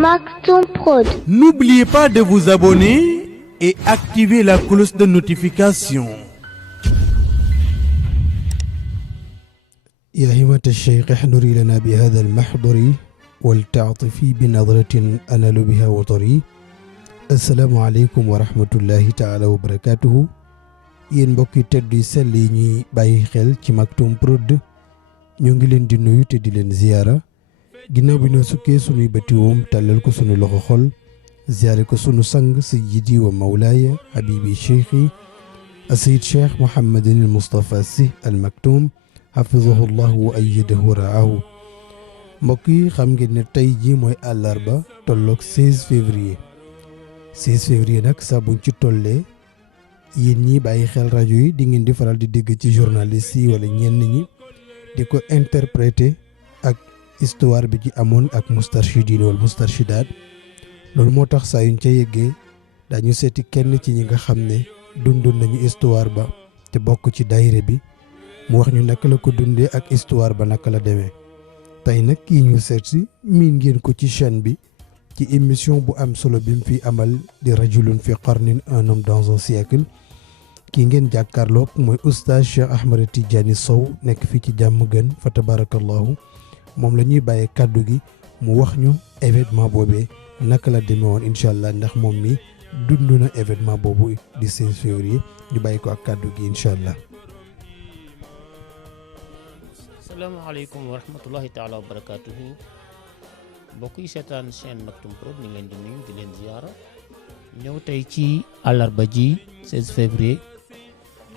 Maktoum Prod. N'oubliez pas de vous abonner et activer la cloche de notification. يا همة الشيخ احضري لنا بهذا المحضر ولتعطفي بنظرة أنال بها وطري. السلام عليكم ورحمة الله تعالى وبركاته. yéen mbokk yi tedd yi sell yi ñuy bàyyi xel ci Maktoum Prod ñoo ngi leen di nuyu te di leen ziyaara ginnaaw bi noo sukkee sunuy bëti woom tàllal ko sunu loxo xol ziyaare ko sunu sang sayyidi wa mawlaaya habibi cheikhi asayid cheikh Mouhamadin al Moustapha Sy al Maktoum hafizahu llahu wa ayyadahu wa raahu. mbokk yi xam ngeen ne tey ji mooy àllarba tolloog 16 février nag saa buñ ci tollee yéen ñi bàyyi xel rajo yi di ngeen di faral di dégg ci journaliste yi wala ñenn ñi di ko interpréter ak histoire bi ci amoon ak mustarshidin wala mustarshidaat. loolu moo tax saa yuñ ca yeggee dañu seeti kenn ci ñi nga xam ne dundoon nañu histoire ba te bokk ci daayira bi mu wax ñu naka la ko dundee ak histoire ba naka la demee. tey nag kii ñu seet si miin ngeen ko ci chaîne bi ci émission bu am solo bi mu fi amal di rajulun fi qarnin un homme dans un siècle. kii ngeen jàkkaarloog mooy oustaz Cheikh Ahmed Tidiane Sow nekk fii ci jàmm gën fa tabarakallahu moom la ñuy bàyyee kàddu gi mu wax ñu événement boobee naka la demee woon incha allah ndax moom mi dund na événement boobu di 16 février ñu bàyyi ko ak kàddu gi incha allah. asalaamaaleykum wa rahmatullahi taala wa barakaatuhu. mbokk yi seetaan chaîne Maktoum Prod ñu ngi leen di nuyu di leen ziyaara ñëw tey ci àllarba ji 16 février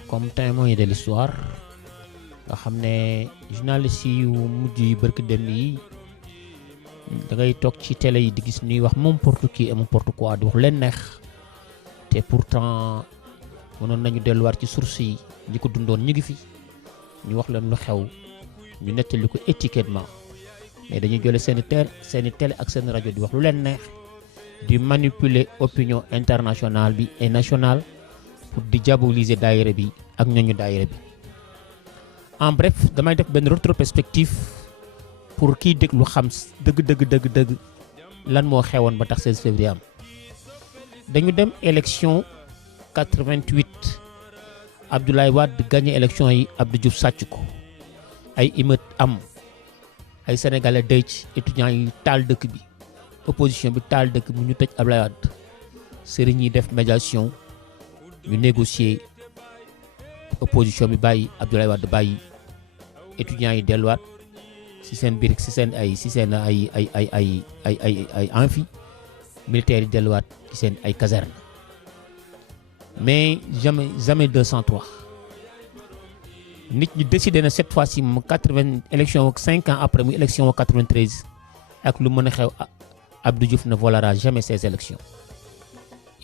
comme témoin de l'histoire nga xam ne journaliste yu mujj yi barki dem yi da ngay toog ci télé yi di gis ñuy wax n'importe qui et n'importe quoi di wax leen neex te pourtant mënoon nañu delluwaat ci source yi ñi ko dundoon ñu ngi fi ñu wax leen lu xew ñu nettali ko étiquettement mais dañuy jële seeni télé ak seen rajo di wax lu leen neex di manipuler opinion internationale bi et nationale pour di diaboliser daayira bi ak ñooñu daayira bi. en bref damay def benn rétrospective pour kiy déglu xam dëgg lan moo xewoon ba tax 16 février am. dañu dem élection 88 Abdoulaye Wade gagné élection yi Abdou Diouf sàcc ko ay émeute am ay sénégalais dëj étudiants yi taal dëkk bi opposition bi taal dëkk bi ñu tëj Abdoulaye Wade sëriñ yi def médiation ñu négocier opposition bi bàyyi Abdoulaye Wade bàyyi étudiants yi delluwaat ci seen biir ci seen ay amphi militaires yi delluwaat ci seen ay caserne mais jamais 203 nit ñi décidé na cette fois-ci mu 80 élection 5 ans après mu élection 93 ak lu mën a xew Abdou Diouf ne volera jamais ces élections.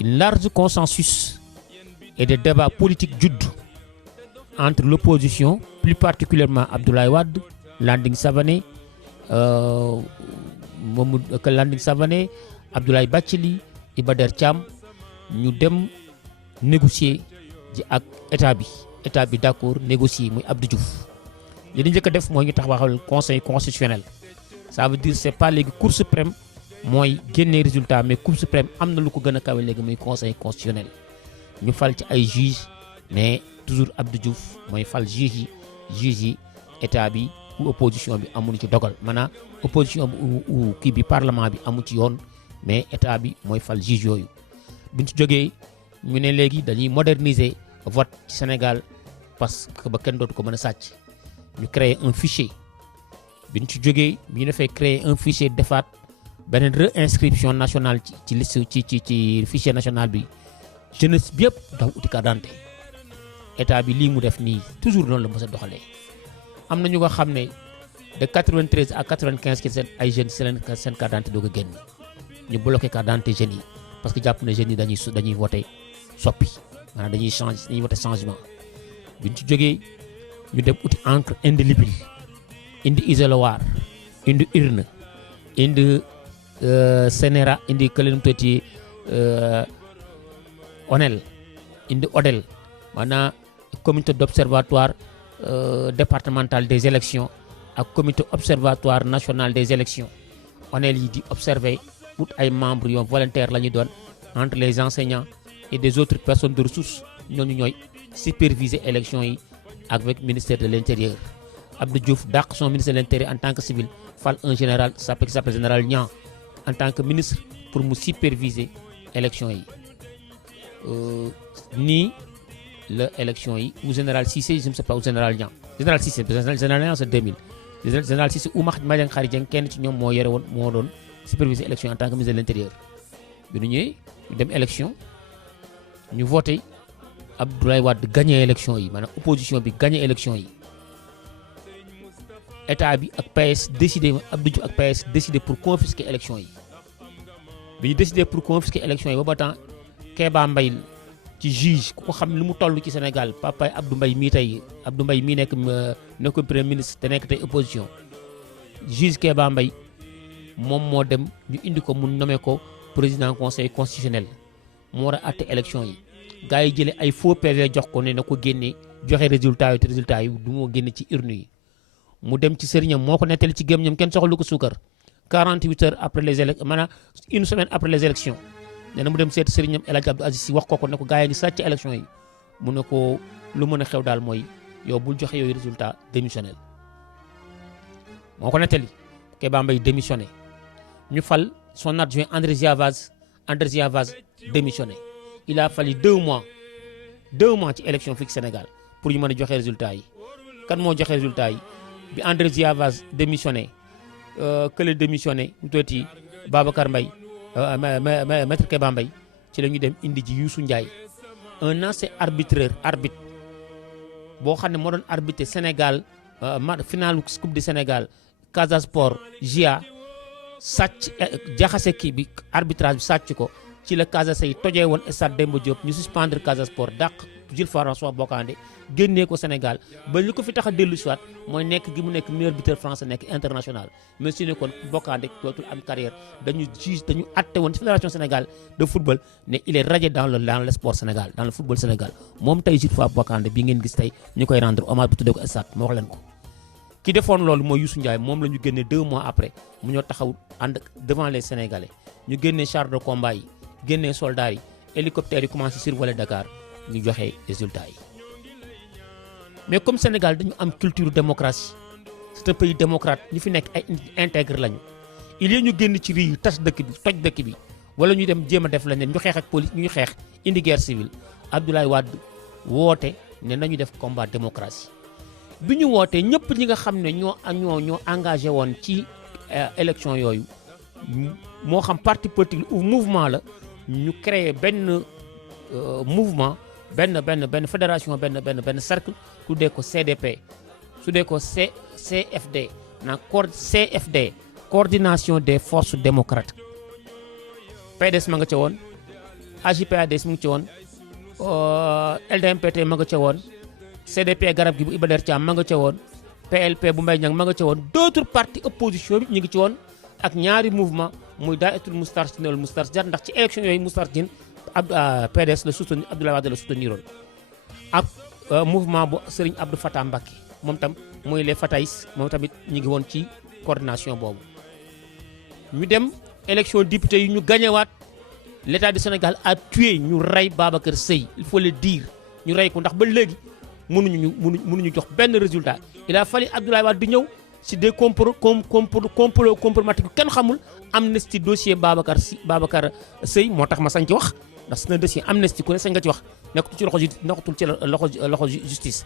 Un large consensus et des débats politiques judd entre l'opposition, plus particulièrement Abdoulaye Wade, Landing Savané, Abdoulaye Bathily, Iba Der Thiam, ñu dem négocier ji ak état bi d'accord négocier muy Abdou Diouf. li ñu njëkk a def mooy ñu taxawal conseil constitutionnel. Ça veut dire c'est pas léegi Cour suprême mooy génne résultat mais Cour suprême am na lu ko gën a kawe léegi muy conseil constitutionnel ñu fal ci ay juges mais toujours Abdou Diouf mooy fal juges yi état bi ou opposition bi amuñu ci dogal maanaam opposition bi ou kii bi parlement bi amu ci yoon mais état bi mooy fal juges yooyu. buñ ci jógee ñu ne léegi dañuy moderniser vote ci Sénégal parce que ba kenn dootu ko mën a sàcc ñu créer un fichier biñ ci jógee bi ñu defee créer un fichier defaat beneen réinscription nationale ci liste ci fichier national bi jeunesse bi yëpp daw uti carte d'identité état bi lii mu def nii toujours noonu la mos a doxalee. am na ñu nga xam ne de 93 à 95 ci seen ay jeunes seen carte d'identité doog a génn ñu bloqué carte d'identité jeunes yi parce que jàpp ne jeunes yi dañuy voté soppi maanaam dañuy voté changement biñ ci jógee ñu dem uti encre indélébile indi isoloir indi urne indi sénéra indi këlenum toti onel indi odel maanaam comité d'observatoire départemental des élections ak comité observatoire national des élections onel yi di observer ut ay membres yoo volontaires la ñu doon entre les enseignants et des autres personnes de ressources ñooñu ñooy superviser élection yi avec ministère de l'intérieur. Abdou Diouf dàq son ministre de l'intérieur en tant que civil fal un général qui s'appelle général Niang en tant que ministre pour mu superviser élection yi nii la élection yi ou général Cissé je ne sais pas ou général Niang général Cissé général Niang c'est 2000 général Cissé ou Madiang Khary Dieng kenn ci ñoom moo yore woon moo doon superviser élection yi en tant que ministre de l'intérieur bi ñu ñëwee ñu dem élection ñu voté Abdoulaye Wade gagné élection yi maanaam opposition bi gagné élection yi état bi ak PS décidé Abdou Diouf ak PS décidé pour confisquer élection yi bi ñu décidé pour confisquer élection yi ba temps Kéba Mbaye ci juge ku ko xam lu mu toll ci Sénégal papa Abdou Mbaye mii tey Abdou Mbaye mii nekk premier ministre te nekk tey opposition juge Kéba Mbaye moom moo dem ñu indi ko mu nommé ko président conseil constitutionnel mu war a àtte élection yi gars yi jëlee ay faux PV jox ko ne na ko génne joxe résultat yi te résultat yi du moo génne ci urne yi mu dem ci sëriñam moo ko nettali ci gémmiñam kenn soxla lu ko suukar 48 heures après les élections maanaam une semaine après les élections nee na mu dem seeti sëriñam El Hadj Abdou Aziz Sy wax ko ne ko gars yi ngi sàcc élection yi mu ne ko lu mën a xew daal mooy yow bul joxe yooyu résultat démissionnel moo ko nettali Kéba Mbaye démissionné ñu fal son adjoint André Ziavaz démissionné il a fallu 2 mois ci élection fii Sénégal pour ñu mën a joxe résultat yi kan moo joxe résultat yi bi André Ziavaz démissionné kële démissionné ñu tuddati Babacar Mbaye maître Kéba Mbaye ci la ñu dem indi ji Youssou Ndiaye un ancien arbitre boo xam ne moo doon arbitré Sénégal finalu coupe du Sénégal Casa Sport GIA sàcc jaxase kii bi arbitrage bi sàcc ko ci la Casa Say tojee woon stade Demba Diop ñu suspendre Casa Sport dàq Jules François Bocandé génnee ko Sénégal ba li ko fi tax a dellu siwaat mooy nekk gi mu nekk meilleur buteur français nekk international mais su ne kon Bocandé dootul am carrière dañu atte woon ci fédération Sénégal de football ne il est radié dans le sport Sénégal dans le football Sénégal moom tey Jules François Bocandé bi ngeen gis tey ñu koy rendre hommage bu tuddee ko stade ma wax leen ko ki defoon loolu mooy Youssou Ndiaye moom la ñu génne 2 mois après mu ñoo taxaw ànd devant les Sénégalais ñu génnee chars de combat yi génnee soldats yi hélicoptères yi commencé survoler Dakar ñu joxe résultats yi mais comme Sénégal dañu am culture démocratie c'est un pays démocrate ñu fi nekk ay intègre lañu il y ñu génn ci réew yi tas dëkk bi toj dëkk bi wala ñu dem jéem a def leneen ñu xeex ak police ñu xeex indi guerre civile Abdoulaye Wade woote ne nañu def combat démocratie bi ñu wootee ñëpp ñi nga xam ne ñoo engagé woon ci élection yooyu moo xam parti politique ou mouvement la ñu créé benn mouvement benn fédération benn cercle tuddee ko CDP tuddee ko CFD CFD coordination des forces démocratiques PDS ma nga ca woon AJ/PADS mu ngi ca woon LDMPT ma nga ca woon CDP garab gi bu Iba Der Thiam ma nga ca woon PLP bu Mbaye Niang ma nga ca woon d'autres partis opposition bi ñu ngi ci woon ak ñaari mouvement muy Daa'ifatul Moustarchidine wal Moustarchidaat ndax ci élection yooyu Moustarchidine PDS la soutenir Abdoulaye Wade la soutenir woon ak mouvement bu Serigne Abdou Fatah Mbacké moom tam mooy les Fatahis moom tamit ñu ngi woon ci coordination boobu ñu dem élection député yi ñu gañewaat l'état du Sénégal a tué ñu rey Babacar Seye il faut le dire ñu rey ko ndax ba léegi mënuñu jox benn résultat il a fallu Abdoulaye Wade di ñëw si des complot compromatique kenn xamul amnistie dossier Babacar Seye moo tax ma sañ ci wax ndax c'est un dossier amnistie ku ne sañ nga ci wax nekkatul ci loxo justice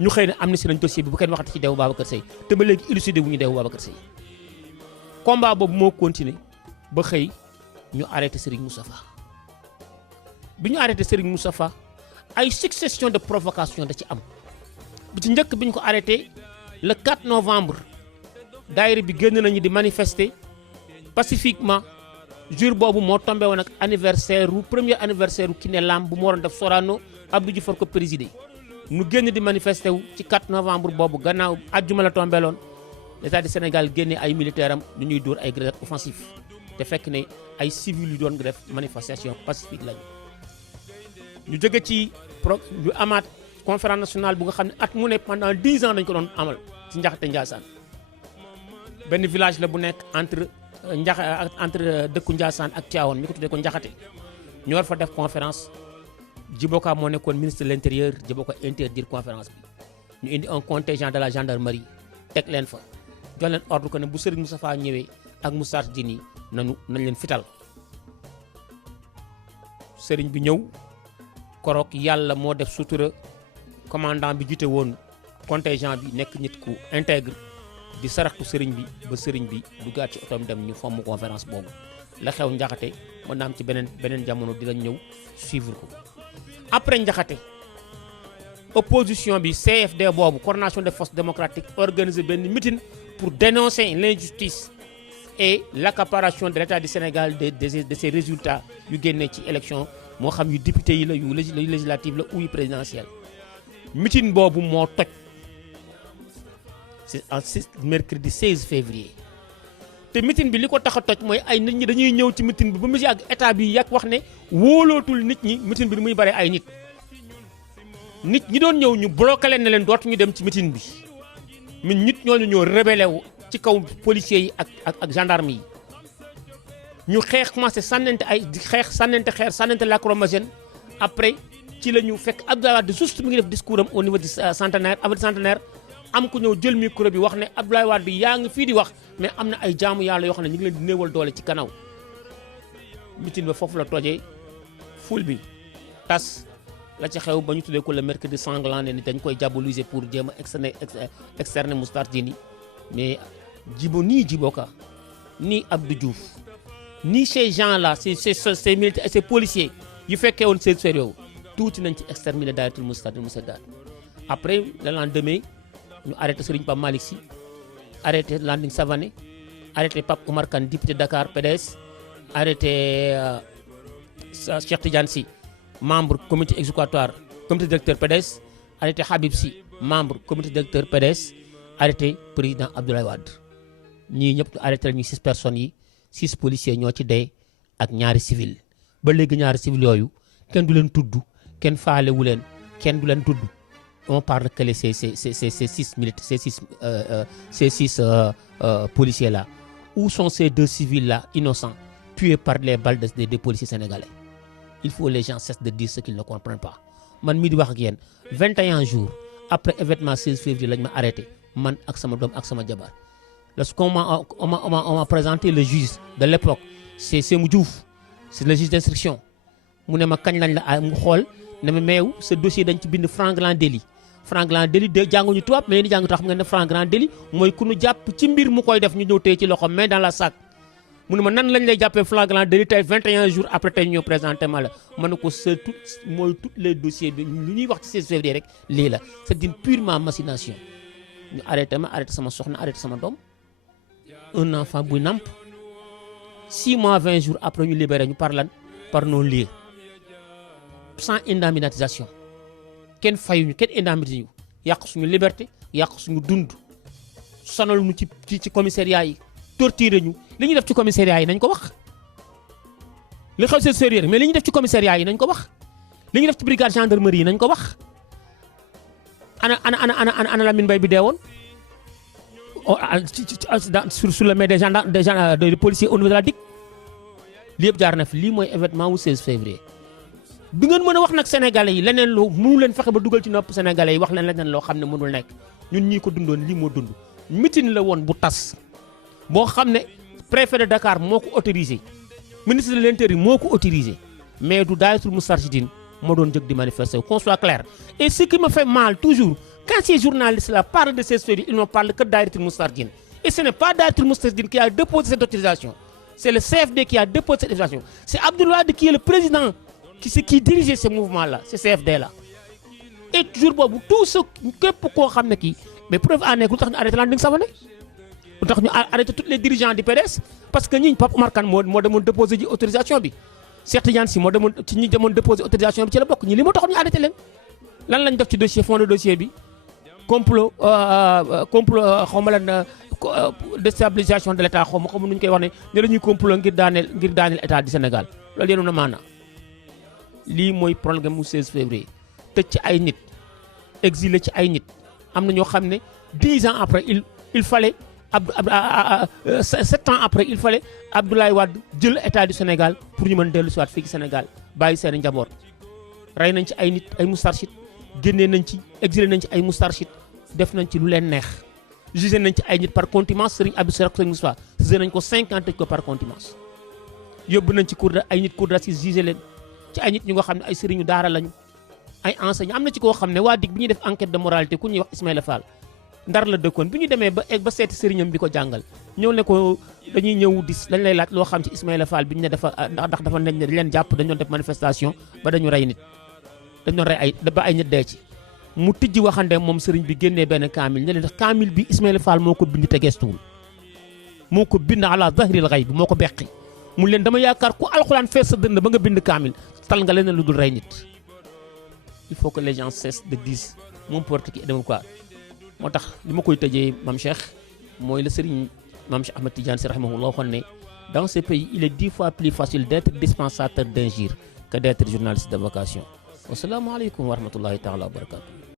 ñu xëy na amnistie lañ dossier bi bu kenn waxati ci deewu Babacar Seye te ba léegi élucidé wu ñu deewu Babacar Seye combat boobu moo continué ba xëy ñu arrêté Serigne Moustapha bi ñu arrêté Serigne Moustapha ay succession de provocation da ci am bi ci njëkk bi ñu ko arrêté le 4 novembre daayira bi génn nañu di manifester pacifiquement jour boobu moo tombé woon ak premier anniversaire u Kiné Lam bu mu waroon def Sorano Abdou Diouf ko présidé nu génn di manifester wu ci 4 novembre boobu gannaaw àjjuma la tombé loon l'état du Sénégal génne ay militaires am ñu ñuy dóor ay grenades offensives te fekk ne ay civils yu doon def manifestation pacifique lañu ñu jóge ci ñu amaat conférence nationale bu nga xam ne at mu ne pendant 10 ans dañu ko doon amal ci Njaxate Njaasaan benn village la bu nekk entre entre dëkku Ndiassane ak Tivaouane ñu ko tuddee ko Njaxate ñu war fa def conférence Djibo Ka moo nekkoon ministre de l'intérieur Djibo Ka interdire conférence bi ñu indi un contingent de la gendarmerie teg leen fa jox leen ordre que ne bu Serigne Moustapha ñëwee ak Moustarchidine nañ leen fital Serigne bi ñëw koroog yàlla moo def sutura commandant bi jiite woon contingent bi nekk nit ku intègre di saraxtu Serigne bi ba Serigne bi duggaat ci otoom dem ñu fomm conférence boobu la xew Njaxate mën naa am ci beneen jamono di lañ ñëw suivre ko après Njaxate opposition bi CFD boobu coordination des forces démocratiques organisé benn meeting pour dénoncer l'injustice et l'accaparation de l'État du Sénégal de ses résultats yu génnee ci élection moo xam yu député yi la yu législative la ou yu présidentielle meeting boobu moo toj c'est en mercredi 16 février te meeting bi li ko tax a toj mooy ay nit ñi dañuy ñëw ci meeting bi ba mu si ak état bi yàgg wax ne wóolootul nit ñi meeting bi ni muy bare ay nit ñi doon ñëw ñu bloqué leen ne leen dootuñu dem ci meeting bi nit ñooñu ñoo rebellé wu ci kaw policiers yi ak gendarme yi ñu xeex commencé sànnante sànnante lacrymogène après ci la ñu fekk Abdoulaye Wade juste mi ngi def discours am au niveau du centenaire am ku ñëw jël micro bi wax ne Abdoulaye Wade yaa ngi fii di wax mais am na ay jaamu yàlla yoo xam ne ñu ngi leen di néewal doole ci kanaw meeting ba foofu la tojee ful bi tas la ci xew ba ñu tuddee ko le mercredi sanglant ne ni dañ koy diaboliser pour jéem a externer Moustarchidine mais Djibo Ka ni Abdou Diouf ni ces gens là ces militaires ces policiers yu fekkee woon seen sérieux tuuti nañ ci exterminer Dahiratoul Moustarchidine après le lendemain ñu arrêté Serigne Pape Malick Sy arrêté Landing Savané arrêté Pape Oumar Kane député Dakar PDS arrêté Cheikh Tidiane Sy membre comité exécutoire comité directeur PDS arrêté Habib Sy membre comité directeur PDS arrêté président Abdoulaye Wade ñii ñëpp arrêté ñu 6 personnes yi 6 policiers ñoo ci dee ak ñaari civil ba léegi ñaari civil yooyu kenn du leen tudd kenn faalewu leen kenn du leen tudd on parle que ces 6 militaires ces 6 policiers là où sont ces 2 civils là innocents tués par les balles des policiers sénégalais. Il faut que les gens cessent de dire ce qu'ils ne comprennent pas. Man mii di wax ak yéen 21 jours après événement 16 février lañ ma arrêté man ak sama doom ak sama jabar lorsqu'on m'a présenté le juge de l'époque c'est Sémou Diouf c'est le juge d'instruction mu ne ma kañ lañ la mu xool ne ma meew ce dossier dañ ci bind flagrant délit de jànguñu tubaab mais ni jàng tax xam nga ne flagrant délit mooy ku ñu jàpp ci mbir mu koy def ñu ñëw téye ci loxo main dans la sac mu ne ma nan lañ lay jàppee flagrant délit tey 21 jours après tey ñoo présenté ma la ma ne ko c'est tout mooy tous les dossiers bi lu ñuy wax ci 16 février rek lii la c'est une purement machination ñu arrêté sama soxna arrêté sama doom un enfant buy namp 6 mois 20 jours après ñu libéré ñu par non-lieu sans indemnisation kenn fayuñu kenn indemnisé ñu yàq suñu liberté yàq suñu dund sonal ñu ci commissariat yi torturé ñu li ñuy def ci commissariat yi nañ ko wax li xew c'est sérieux mais li ñuy def ci commissariat yi nañ ko wax li ñuy def ci brigade gendarmerie yi nañ ko wax ana Lamine Mbaye bi dee woon sur le main des gendarmes des policiers au niveau de la DIC li yëpp jaar na fi lii mooy événement wu 16 février bi ngeen mën a wax nag sénégalais yi leneen loo mënu leen fexe ba dugal ci nopp sénégalais yi wax leen leneen loo xam ne mënul nekk ñun ñii ko dundoon lii moo dund meeting la woon bu tas boo xam ne préfet de Dakar moo ko autorisé ministre de l'intérieur moo ko autorisé mais du Dahiratoul Moustarchidine moo doon jóg di manifester qu'on soit clair et ce qui me fait mal toujours quand ces journalistes là parlent de ces faits ils ne parlent que de Dahiratoul Moustarchidine et ce n'est pas Dahiratoul Moustarchidine qui a déposé cette autorisation c'est le CFD qui a déposé cette autorisation c'est Abdoulaye Wade qui est le président qui dirigeait ce mouvement là ce CFD là et toujours boobu tout ce képp koo xam ne kii mais preuve en est lu tax ñu arrêté Landing Savané lu tax ñu arrêté tous les dirigeants du PDS parce que ñi Pape Oumar Kane moo demoon déposé ji autorisation bi Cheikh Tidiane Sy moo demoon ci ñi demoon déposé autorisation bi ci la bokk ñi li moo tax ñu arrêté leen lan lañ def ci dossier fond de dossier bi complot xaw ma lan déstabilisation de l'état xaw ma nu ñu koy wax ne dañuy complot ngir daaneel état du Sénégal loolu yéen na maana lii mooy problème mu 16 février tëj ci ay nit exilé ci ay nit am na ñoo xam ne 10 ans après il fallait 7 ans après il fallait Abdoulaye Wade jël état du Sénégal pour ñu mën dellu si waat fii ci Sénégal bàyyi seen njaboot rey nañ ci ay nit ay Moustarchid génnee nañ ci exilé nañ ci ay Moustarchid def nañ ci lu leen neex jugé nañ ci ay nit par contumace Serigne Abdou Sarak Serigne Moustapha jugé nañ ko 5 ans tëj ko par contumace yóbbu nañ ci ay nit cour d'assises jugé leen ci ay nit ñu nga xam ne ay sëriñu daara lañu ay enseignants am na ci koo xam ne waa dig bi ñuy def enquête de moralité ku ñuy wax Ismaïla Fall Ndar la dëkkoon bi ñu demee ba seeti sëriñam bi ko jàngal ñëw ne ko dañuy ñëw dañ lay laaj loo xam ci Ismaïla Fall bi ñu ne dafa ndax dafa nañ ne leen jàpp dañu doon def manifestation ba dañu rey nit dañu doon rey ay nit dee ci mu tijji waxande moom sëriñ bi génnee benn kaamil ne leen kaamil bi Ismaïla Fall moo ko bind te gestuwul moo ko bind ala zahril ghaib bi moo ko beqi mu leen dama yaakaar ku alxuraan fees sa dënn ba nga bind kaamil tal nga leneen lu dul rey nit il faut que les gens cessent de dire n'importe qui et n'importe quoi moo tax li ma koy tëjee Mame Cheikh mooy la sëriñ Mame Cheikh Ahmed Tidiane Sy rahimahullah waxoon ne dans ce pays il est 10 fois plus facile d'être dispensateur d'injure que d'être journaliste de vocation. Wasalaamu aleykum wa rahmatullahi taala wa barakatuh.